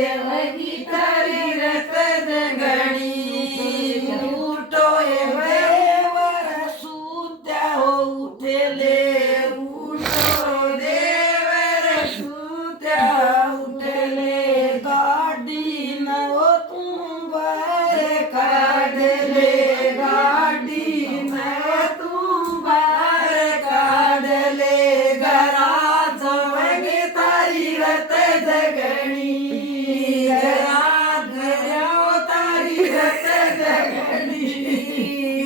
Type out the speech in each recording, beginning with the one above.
देवकी तारी रत जगणी उठो ए देवर सुत्या हो उठेले उठो देवर सुत्या उठेले गाडी न हो तुम बाहेर काढले गाडी न तुम बाहेर काढले घरात वगे तारी रत जगणी घरात घराव तारी रत जगणी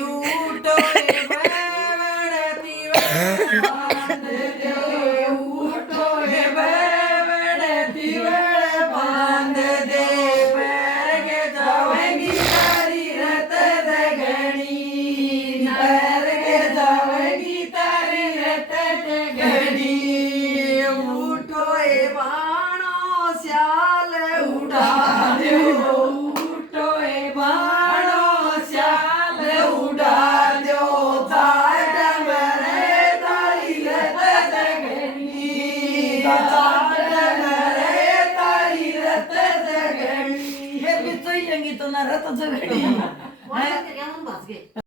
उठो रे बडती बांध दे उठो रे बडती बांध दे पैर के जावेगी तारी रत जगणी पैर के जावेगी तारी रत जगणी उठो ए बाणो श्याल उड़ा दो उठो ए बाणो श्याल उड़ा दो ताट मरे तारी रत जगणी ताट मरे तारी रत जगणी हे बिचई संगीत ना रत जगणी